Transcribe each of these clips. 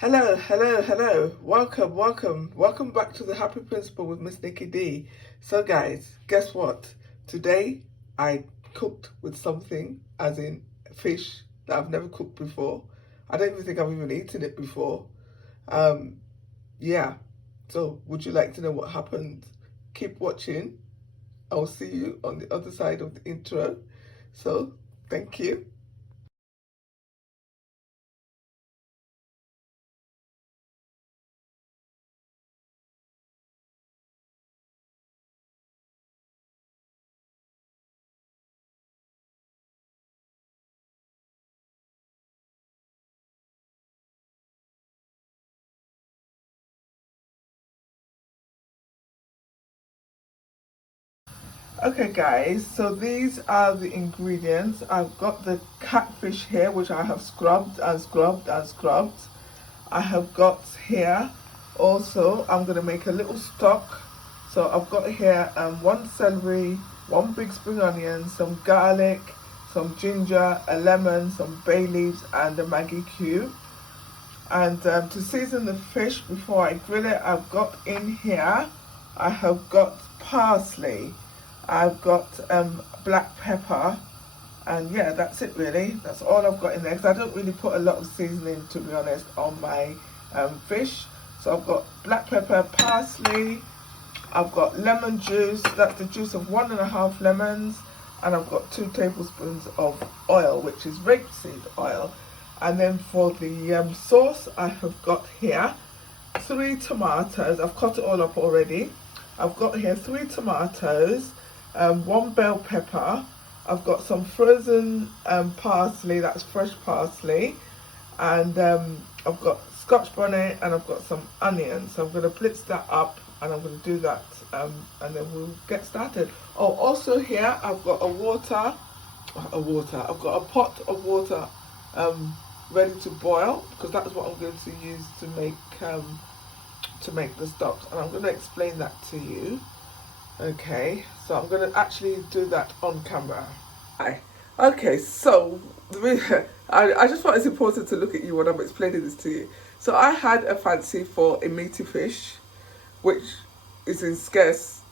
Hello, hello, hello. Welcome back to the Happy Principle with Miss Nikki D. So guys, guess what? Today I cooked with something, as in fish, that I've never cooked before. I don't even think I've even eaten it before. Um, yeah. So would you like to know what happened? Keep watching. I'll see you on the other side of the intro. So, thank you. Okay guys, so these are the ingredients. I've got the catfish here, which I have scrubbed and scrubbed and scrubbed. I have got here also, I'm going to make a little stock. So I've got here one celery, one big spring onion, some garlic, some ginger, a lemon, some bay leaves and a Maggi cube. And to season the fish before I grill it, I've got in here, I have got parsley, I've got black pepper, and yeah, that's it really. That's all I've got in there, because I don't really put a lot of seasoning, to be honest, on my fish. So I've got black pepper, parsley, I've got lemon juice, that's the juice of 1.5 lemons, and I've got 2 tablespoons of oil, which is rapeseed oil. And then for the sauce, I have got here 3 tomatoes. I've cut it all up already. I've got here 3 tomatoes, 1 bell pepper. I've got some frozen parsley, that's fresh parsley. And I've got Scotch bonnet, and I've got some onions. So I'm going to blitz that up, and I'm going to do that, and then we'll get started. Oh, also here I've got I've got a pot of water ready to boil, because that's what I'm going to use to make the stock, and I'm going to explain that to you. Okay, so I'm going to actually do that on camera. Hi. Okay, so I just thought it's important to look at you when I'm explaining this to you. So I had a fancy for a meaty fish, which is in scarce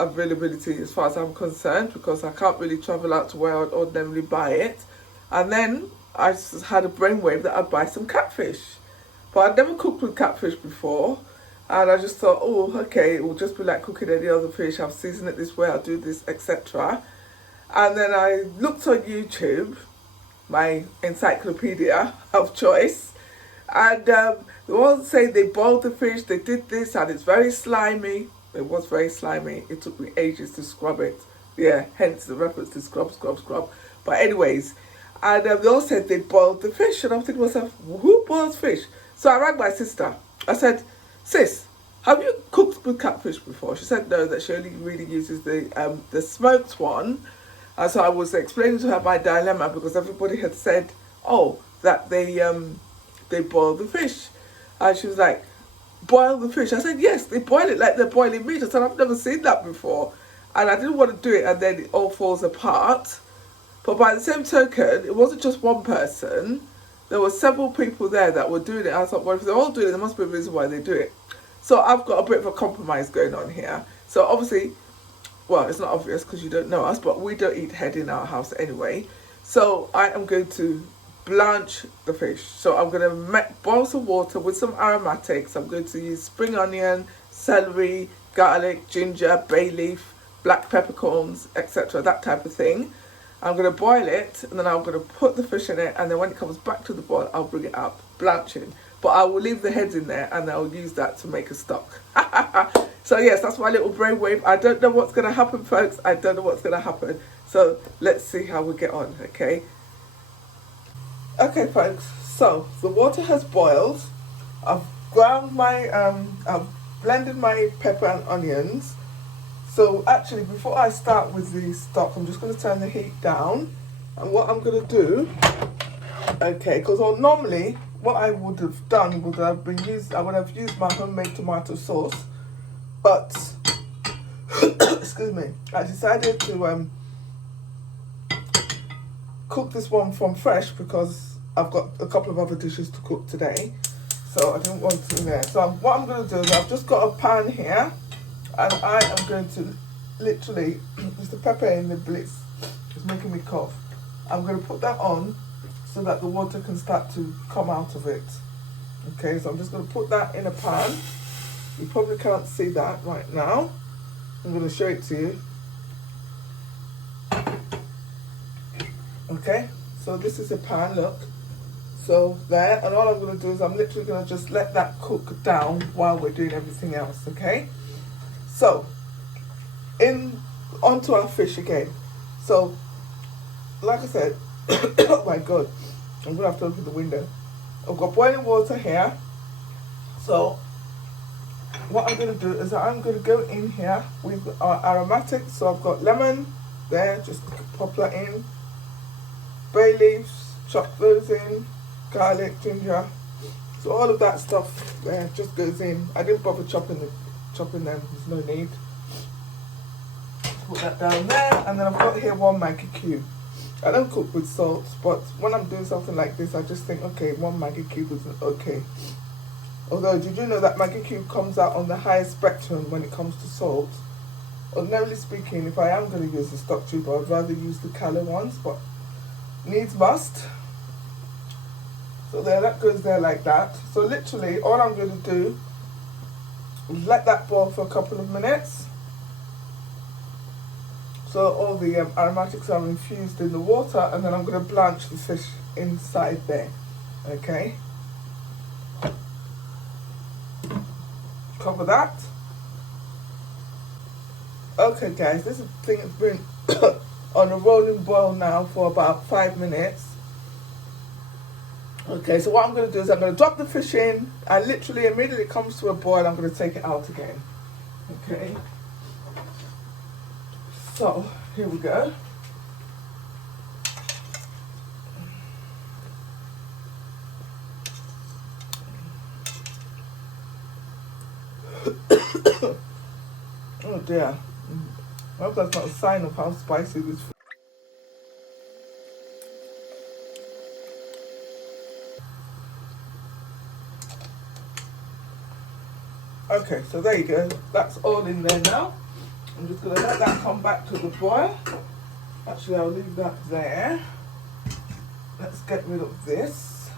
availability as far as I'm concerned, because I can't really travel out to where I'd ordinarily buy it. And then I just had a brainwave that I'd buy some catfish. But I'd never cooked with catfish before. And I just thought, oh, okay, it will just be like cooking any other fish. I'll season it this way, I'll do this, etc. And then I looked on YouTube, my encyclopedia of choice. And the ones say they boiled the fish, they did this, and it's very slimy. It was very slimy. It took me ages to scrub it. Yeah, hence the reference to scrub, scrub, scrub. But anyways, and they all said they boiled the fish. And I'm thinking to myself, who boils fish? So I rang my sister. I said, sis, have you cooked with catfish before? She said no, that she only really uses the smoked one. And so I was explaining to her my dilemma, because everybody had said, oh, that they boil the fish. And she was like, boil the fish? I said, yes, they boil it like they're boiling meat. I said, I've never seen that before. And I didn't want to do it, and then it all falls apart. But by the same token, it wasn't just one person. There were several people there that were doing it. I thought, well, if they're all doing it, there must be a reason why they do it. So I've got a bit of a compromise going on here. So obviously, well, it's not obvious because you don't know us, but we don't eat head in our house anyway. So I am going to blanch the fish. So I'm going to boil some water with some aromatics. I'm going to use spring onion, celery, garlic, ginger, bay leaf, black peppercorns, etc. That type of thing. I'm going to boil it, and then I'm going to put the fish in it, and then when it comes back to the boil, I'll bring it up, blanching. But I will leave the heads in there, and I'll use that to make a stock. So yes, that's my little brainwave. I don't know what's going to happen, folks. I don't know what's going to happen. So let's see how we get on, okay? Okay, folks. So the water has boiled. I've ground my, I've blended my pepper and onions. So actually, before I start with the stock, I'm just going to turn the heat down. And what I'm going to do, okay, because normally what I would have done would have been I would have used my homemade tomato sauce. But, excuse me, I decided to cook this one from fresh, because I've got a couple of other dishes to cook today. so I didn't want it in there. So what I'm going to do is I've just got a pan here, and I am going to literally, just the pepper in the blitz is making me cough. I'm going to put that on so that the water can start to come out of it. Okay, so I'm just going to put that in a pan. You probably can't see that right now. I'm going to show it to you. Okay, so this is a pan, look. So there, and all I'm going to do is I'm literally going to just let that cook down while we're doing everything else, okay? So, onto our fish again. So, like I said, oh my God, I'm going to have to open the window. I've got boiling water here. So, what I'm going to do is I'm going to go in here with our aromatics. So I've got lemon there, just pop that in. Bay leaves, chop those in. Garlic, ginger. So all of that stuff there just goes in. I didn't bother chopping them. There's no need. Put that down there, and then I've got here 1 Maggi cube. I don't cook with salt, but when I'm doing something like this, I just think, okay, 1 Maggi cube is okay. Although, did you know that Maggi cube comes out on the highest spectrum when it comes to salt? Ordinarily speaking, if I am going to use the stock tube, I'd rather use the calorie ones, but needs must. So there, that goes there like that. So literally, all I'm going to do is let that boil for a couple of minutes. So all the aromatics are infused in the water, and then I'm going to blanch the fish inside there. Okay. Cover that. Okay guys, this thing has been on a rolling boil now for about 5 minutes. Okay, so what I'm going to do is I'm going to drop the fish in, and literally immediately it comes to a boil, I'm going to take it out again. Okay. So, here we go. Oh dear. I hope that's not a sign of how spicy this food is. Okay, so there you go. That's all in there now. I'm just going to let that come back to the boil. Actually, I'll leave that there. Let's get rid of this.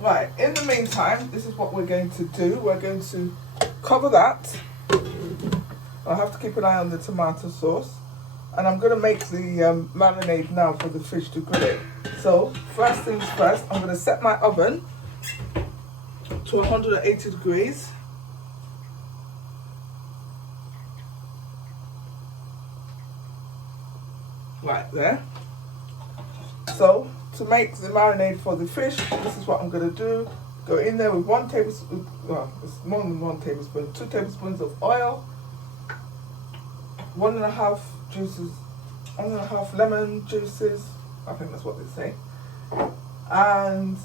Right, in the meantime, this is what we're going to do. We're going to cover that. I'll have to keep an eye on the tomato sauce. And I'm going to make the marinade now for the fish to grill it. So, first things first, I'm going to set my oven to 180 degrees. Right there. So, to make the marinade for the fish, this is what I'm going to do. Go in there with 1 tablespoon, well, it's more than 1 tablespoon, 2 tablespoons of oil, 1.5 juices, 1.5 lemon juices, I think that's what they say. And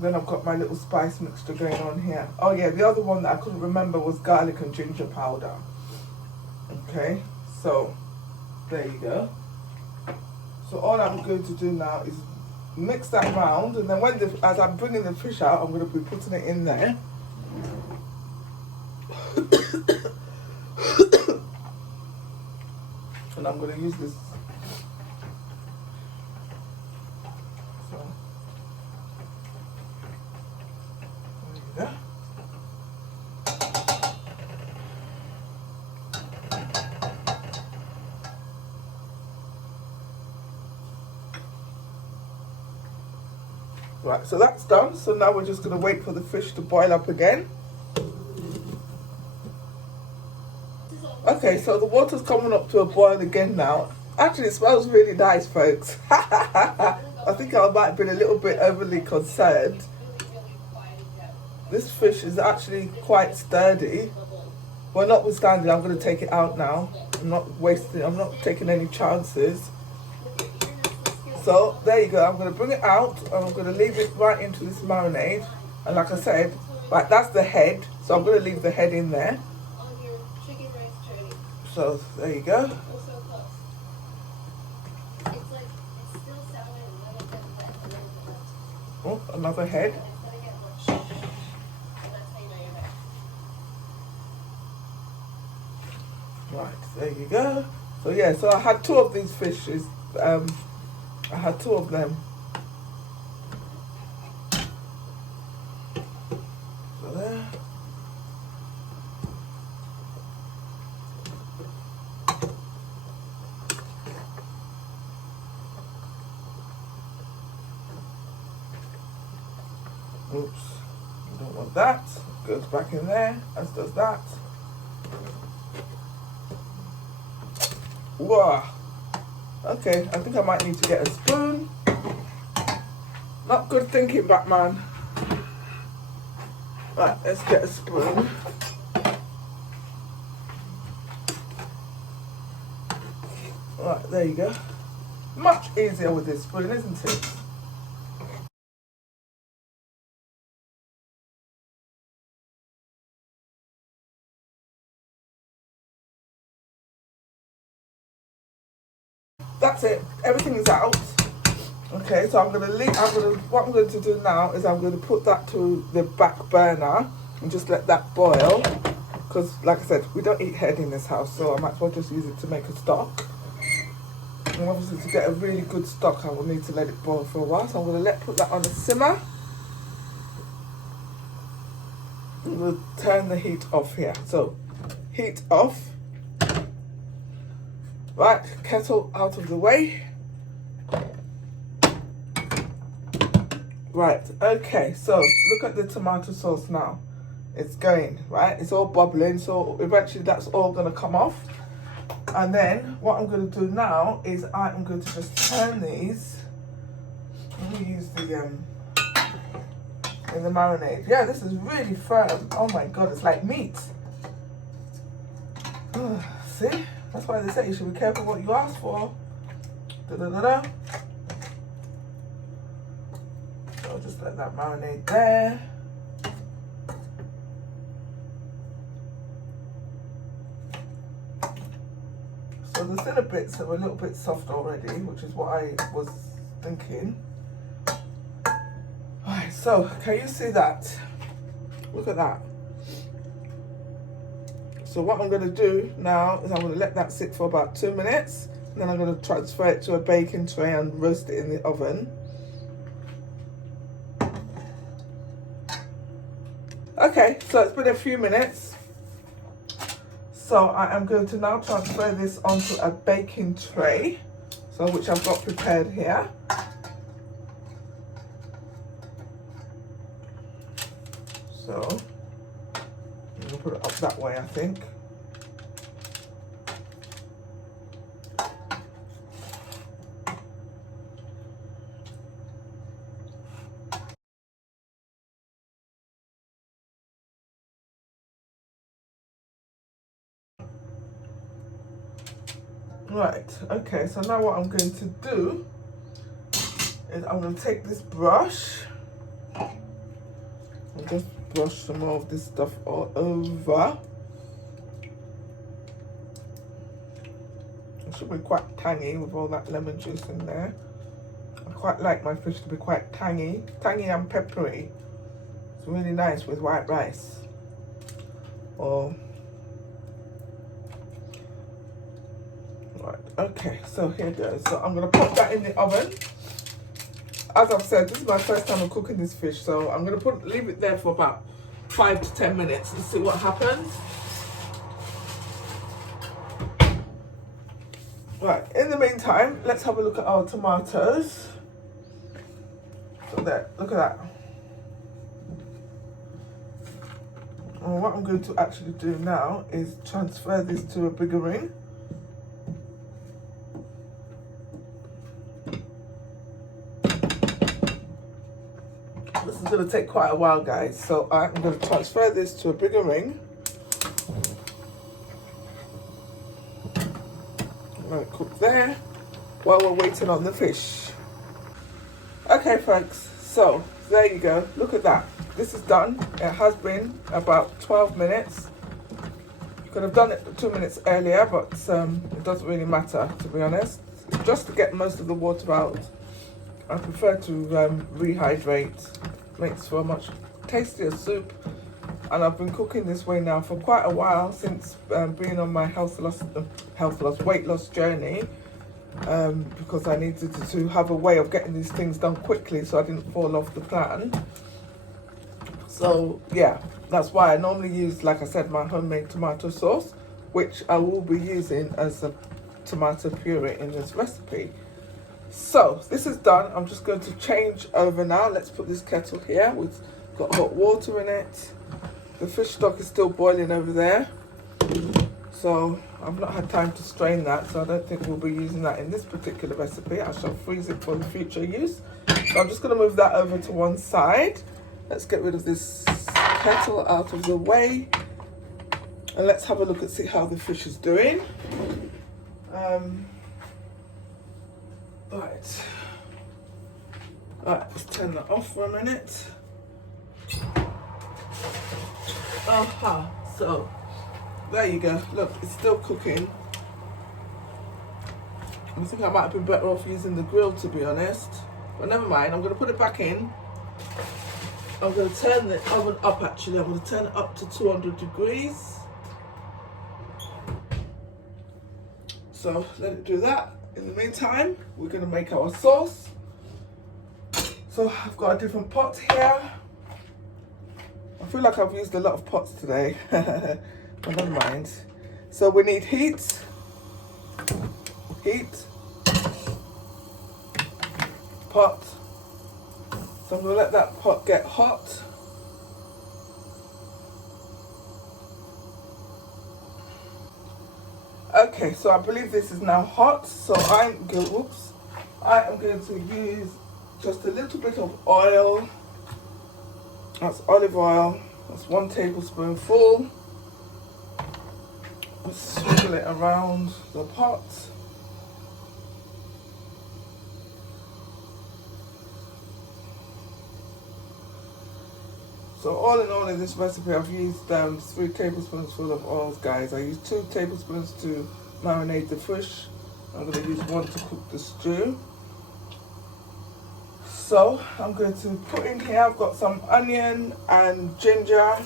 then I've got my little spice mixture going on here. Oh yeah, the other one that I couldn't remember was garlic and ginger powder. Okay, so there you go. So all I'm going to do now is mix that round, and then as I'm bringing the fish out, I'm going to be putting it in there. And I'm going to use this. So, there you go. Right, so that's done. So now we're just going to wait for the fish to boil up again. Okay, so the water's coming up to a boil again now. Actually, it smells really nice, folks. I think I might have been a little bit overly concerned. This fish is actually quite sturdy. Well, notwithstanding, I'm going to take it out now. I'm not taking any chances. So there you go. I'm going to bring it out, and I'm going to leave it right into this marinade. And like I said, like that's the head. So I'm going to leave the head in there. So there you go. Oh, another head. Right, there you go. So yeah, so I had two of these fishes. I had two of them. So there. Oops, I don't want that. Goes back in there, as does that. Wow. Okay, I think I might need to get a spoon. Not good thinking, Batman. Right, let's get a spoon. Right, there you go. Much easier with this spoon, isn't it? That's it. Everything is out. Okay, so what I'm going to do now is I'm going to put that to the back burner and just let that boil. Because, like I said, we don't eat head in this house, so I might as well just use it to make a stock. And obviously, to get a really good stock, I will need to let it boil for a while. So I'm going to put that on a simmer. I'm going to turn the heat off here. So, heat off. Right, kettle out of the way. Right, okay, so look at the tomato sauce now. It's going, right? It's all bubbling, so eventually that's all going to come off. And then what I'm going to do now is I'm going to just turn these. Let me use the in the marinade. Yeah, this is really firm. Oh my god, it's like meat. See? That's why they say you should be careful what you ask for. Da-da-da-da. So I'll just let that marinate there. So the thinner bits are a little bit soft already, which is what I was thinking. Alright, so can you see that? Look at that. So what I'm going to do now is I'm going to let that sit for about 2 minutes. And then I'm going to transfer it to a baking tray and roast it in the oven. Okay, so it's been a few minutes. So I am going to now transfer this onto a baking tray, so which I've got prepared here. So I'm going to put it up that way, I think. Right, okay, so now what I'm going to do is I'm going to take this brush and just brush some more of this stuff all over. It should be quite tangy with all that lemon juice in there. I quite like my fish to be quite tangy and peppery. It's really nice with white rice. Or right, okay, so here goes. So I'm gonna put that in the oven. As I've said, this is my first time of cooking this fish, so I'm gonna leave it there for about 5 to 10 minutes and see what happens. Right, in the meantime, let's have a look at our tomatoes. So there, look at that. And what I'm going to actually do now is transfer this to a bigger ring. This is going to take quite a while, guys, so I'm going to transfer this to a bigger ring. I'm going to cook there while we're waiting on the fish. Okay, folks, so there you go. Look at that. This is done. It has been about 12 minutes. Could have done it 2 minutes earlier, but it doesn't really matter, to be honest. Just to get most of the water out. I prefer to rehydrate. Makes for a much tastier soup. And I've been cooking this way now for quite a while, since being on my weight loss journey, because I needed to have a way of getting these things done quickly so I didn't fall off the plan. So yeah, that's why I normally use, like I said, my homemade tomato sauce, which I will be using as a tomato puree in this recipe. So this is done. I'm just going to change over now. Let's put this kettle here. We've got hot water in it. The fish stock is still boiling over there. So I've not had time to strain that, so I don't think we'll be using that in this particular recipe. I shall freeze it for the future use. So I'm just going to move that over to one side. Let's get rid of this kettle out of the way. And let's have a look and see how the fish is doing. Right, let's turn that off for a minute. So there you go. Look, it's still cooking. I think I might have been better off using the grill, to be honest. But never mind, I'm going to put it back in. I'm going to turn the oven up, actually. I'm going to turn it up to 200 degrees. So let it do that. In the meantime, we're going to make our sauce. So I've got a different pot here. I feel like I've used a lot of pots today, but never mind. So we need heat, pot. So I'm going to let that pot get hot. Okay, so I believe this is now hot. So I am going to use just a little bit of oil. That's olive oil. That's 1 tablespoonful. Let's swirl it around the pot. So all in all, in this recipe, I've used 3 tablespoons full of oils, guys. I used 2 tablespoons to marinate the fish. I'm going to use 1 to cook the stew. So I'm going to put in here, I've got some onion and ginger.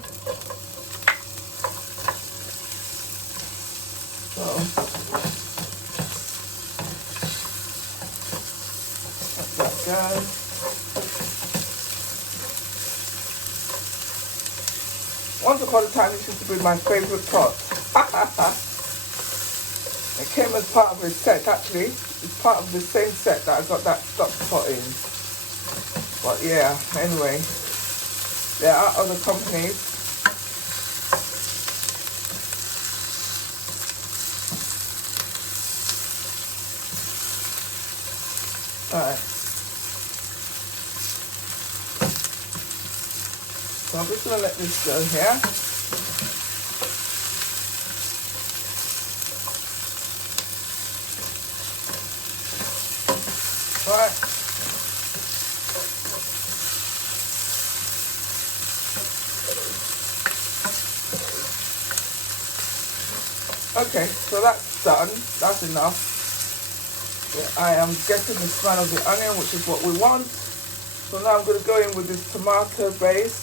So let that go. Once upon a time, this used to be my favourite pot. It came as part of a set, actually. It's part of the same set that I got that stock pot in. But yeah, anyway, there are other companies. Alright. So I'm just going to let this go here. Alright. Okay, so that's done. That's enough. Yeah, I am getting the smell of the onion, which is what we want. So now I'm going to go in with this tomato base,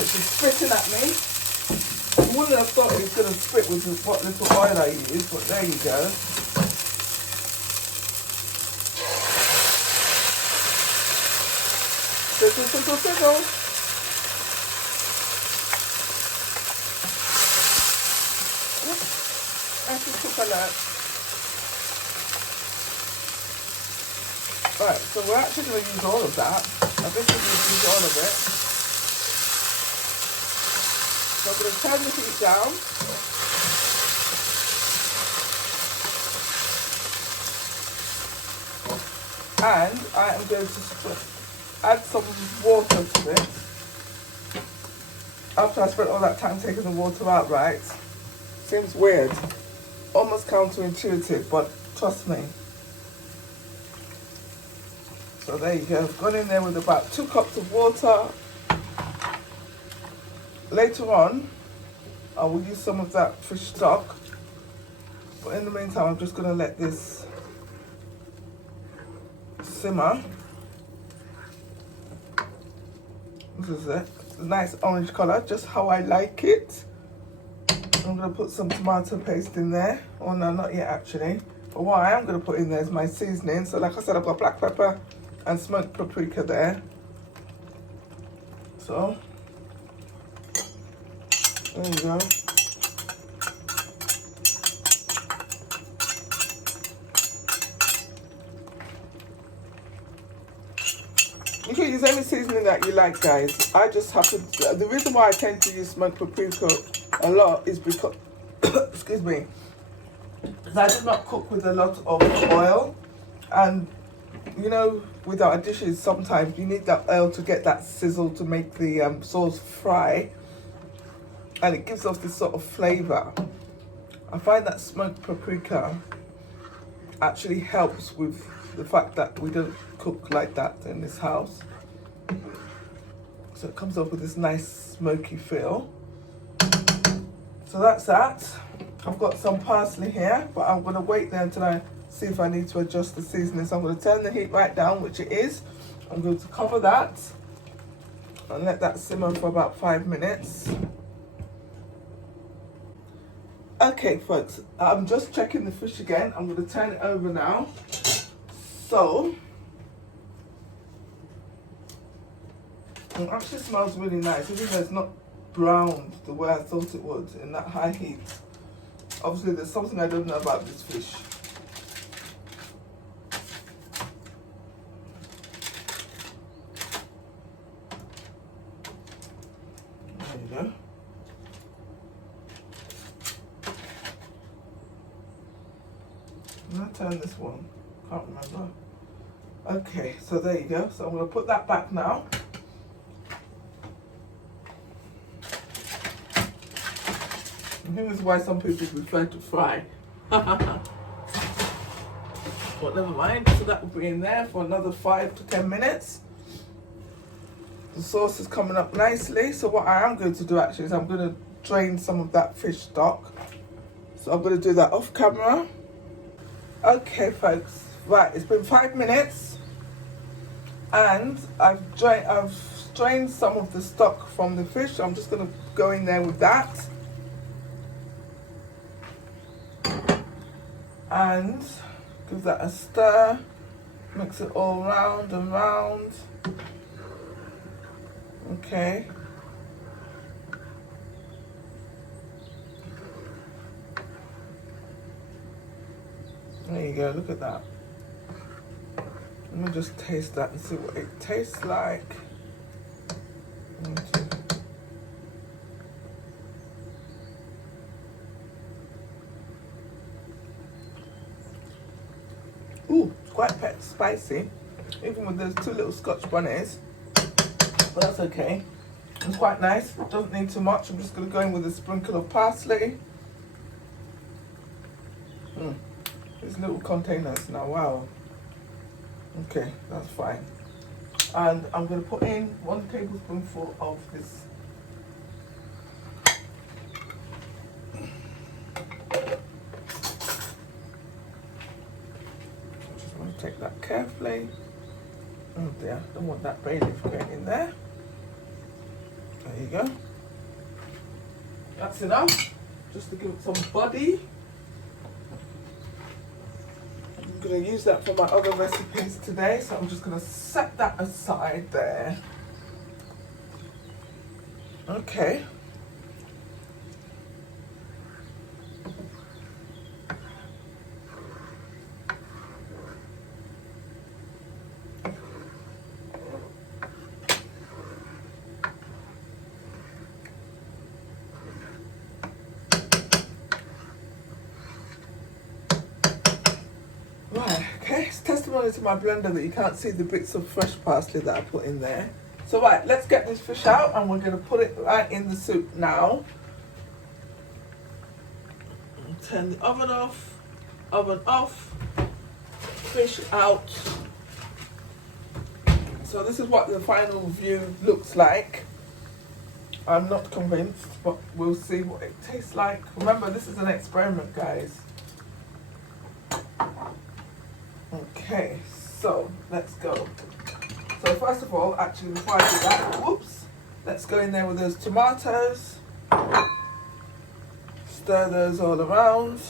which is spitting at me. You wouldn't have thought it was going to spit with what little oil I used, but there you go. Sizzle, sizzle, sizzle. Coconut. Right, so we're actually going to use all of that. I think we're going to use all of it. So I'm going to turn the heat down. And I am going to add some water to it. After I spent all that time taking the water out, right? Seems weird. Almost counterintuitive, but trust me. So there you go. I've gone in there with about 2 cups of water. Later on, I will use some of that fish stock. But in the meantime, I'm just going to let this simmer. This is it. It's a nice orange color, just how I like it. I'm going to put some tomato paste in there. Oh no, not yet actually. But what I am going to put in there is my seasoning. So like I said, I've got black pepper and smoked paprika there. So, there you go. You can use any seasoning that you like, guys. I just have to, the reason why I tend to use smoked paprika a lot is because, excuse me, because I do not cook with a lot of oil. And, you know, with our dishes, sometimes you need that oil to get that sizzle to make the sauce fry. And it gives off this sort of flavour. I find that smoked paprika actually helps with the fact that we don't cook like that in this house. So it comes up with this nice smoky feel. So that's that. I've got some parsley here, but I'm going to wait there until I see if I need to adjust the seasoning. So I'm going to turn the heat right down, which it is. I'm going to cover that and let that simmer for about 5 minutes. Okay, folks, I'm just checking the fish again. I'm going to turn it over now. So, it actually smells really nice, even though it's not browned the way I thought it would in that high heat. Obviously, there's something I don't know about this fish. There you go. I'm going to turn this one. Can't remember. Okay, so there you go. So I'm going to put that back now. I think this is why some people prefer to fry. But never mind. So that will be in there for another 5 to 10 minutes. The sauce is coming up nicely. So what I am going to do actually is I'm going to drain some of that fish stock. So I'm going to do that off camera. Okay, folks. Right, it's been 5 minutes, and I've strained some of the stock from the fish. So I'm just going to go in there with that, and give that a stir. Mix it all round and round. Okay. There you go. Look at that. Let me just taste that and see what it tastes like. Ooh, it's quite spicy, even with those 2 little Scotch bonnets. But that's okay. It's quite nice. It doesn't need too much. I'm just going to go in with a sprinkle of parsley. These little containers now, wow. Okay, that's fine. And I'm going to put in 1 tablespoonful of this. Just want to take that carefully. Oh dear, don't want that Bayleaf going in there. There you go. That's enough, just to give it some body. I'm going to use that for my other recipes today, so I'm just going to set that aside there. Okay. Right, okay, it's testimony to my blender that you can't see the bits of fresh parsley that I put in there. So right, let's get this fish out and we're going to put it right in the soup now. Turn the oven off, fish out. So this is what the final view looks like. I'm not convinced, but we'll see what it tastes like. Remember, this is an experiment, guys. Okay, So let's go. So first of all, actually before I do that, whoops, let's go in there with those tomatoes. Stir those all around.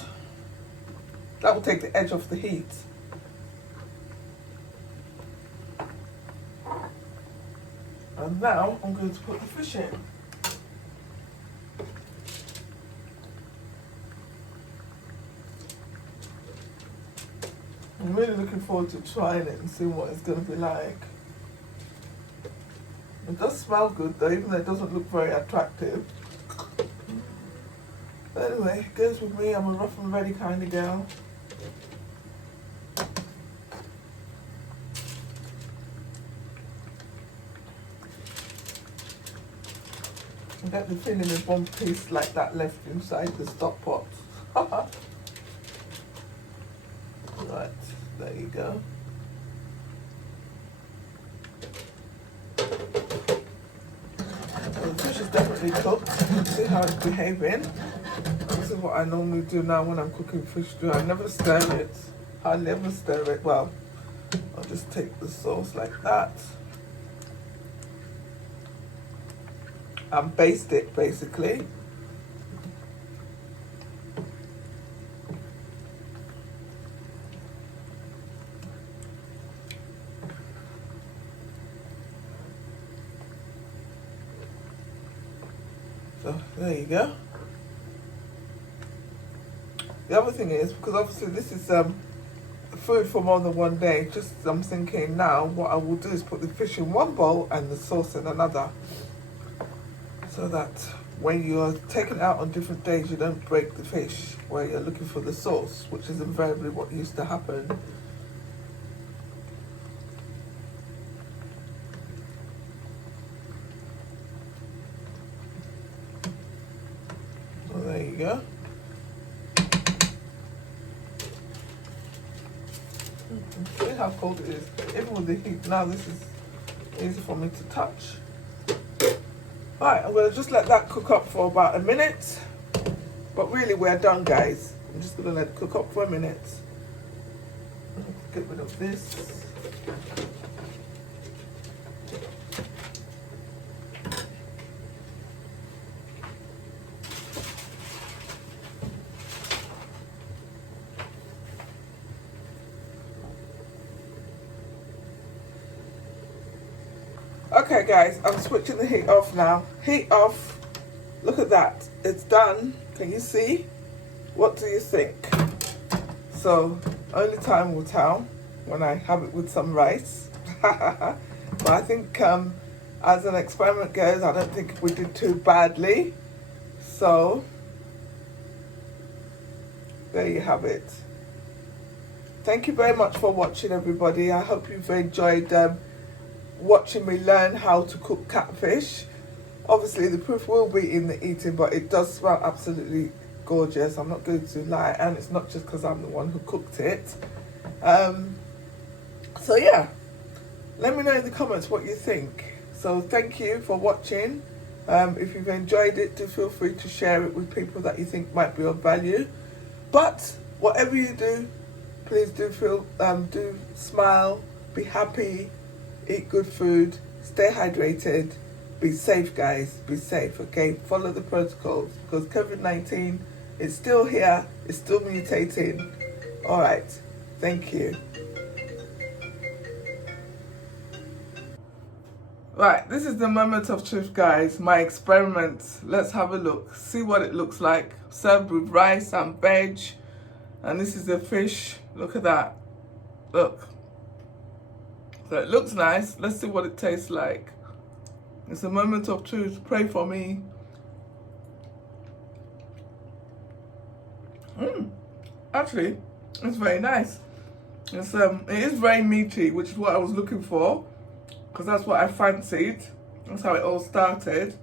That will take the edge off the heat. And now I'm going to put the fish in. I'm really looking forward to trying it and seeing what it's going to be like. It does smell good though, even though it doesn't look very attractive. But anyway, it goes with me. I'm a rough and ready kind of girl. I get the feeling there's one piece like that left inside the stock pot. Right, there you go. The fish is definitely cooked. You can see how it's behaving. This is what I normally do now when I'm cooking fish stew. I never stir it. Hardly ever stir it. Well, I'll just take the sauce like that and baste it basically. So there you go. The other thing is, because obviously this is food for more than one day, just I'm thinking now what I will do is put the fish in one bowl and the sauce in another, so that when you're taking it out on different days you don't break the fish where you're looking for the sauce, which is invariably what used to happen. So there you go. See how cold it is. Even with the heat now, this is easy for me to touch. Right, I'm going to just let that cook up for about a minute. But really, we're done, guys. I'm just going to let it cook up for a minute. Get rid of this. Okay guys, I'm switching the heat off now. Heat off. Look at that. It's done. Can you see? What do you think? So, only time will tell when I have it with some rice. But I think as an experiment goes, I don't think we did too badly. So, there you have it. Thank you very much for watching, everybody. I hope you've enjoyed watching me learn how to cook catfish. Obviously the proof will be in the eating, but it does smell absolutely gorgeous, I'm not going to lie, and it's not just because I'm the one who cooked it. So yeah, let me know in the comments what you think. So thank you for watching. If you've enjoyed it, do feel free to share it with people that you think might be of value. But whatever you do, please do do smile, be happy, eat good food, stay hydrated, be safe, guys, be safe, okay? Follow the protocols, because COVID-19 is still here, it's still mutating. All right, thank you. Right, this is the moment of truth, guys, my experiment. Let's have a look, see what it looks like. Served with rice and veg, and this is the fish. Look at that, look. So it looks nice. Let's see what it tastes like. It's a moment of truth. Pray for me. Actually, it's very nice. It is very meaty, which is what I was looking for, because that's what I fancied. That's how it all started.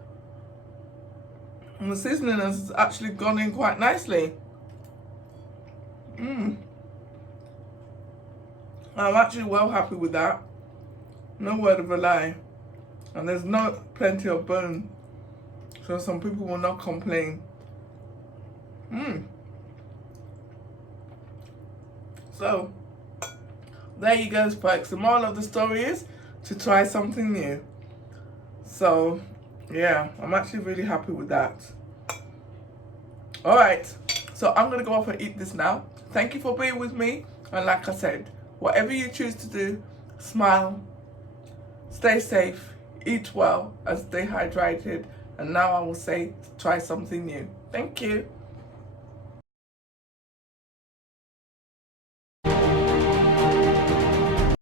And the seasoning has actually gone in quite nicely. I'm actually well happy with that. No word of a lie. And there's plenty of bone, so some people will not complain. So there you go, folks. The moral of the story is to try something new. So yeah, I'm actually really happy with that. All right, so I'm gonna go off and eat this now. Thank you for being with me, and like I said, whatever you choose to do, smile, stay safe, eat well, and stay hydrated. And now I will say, try something new. Thank you.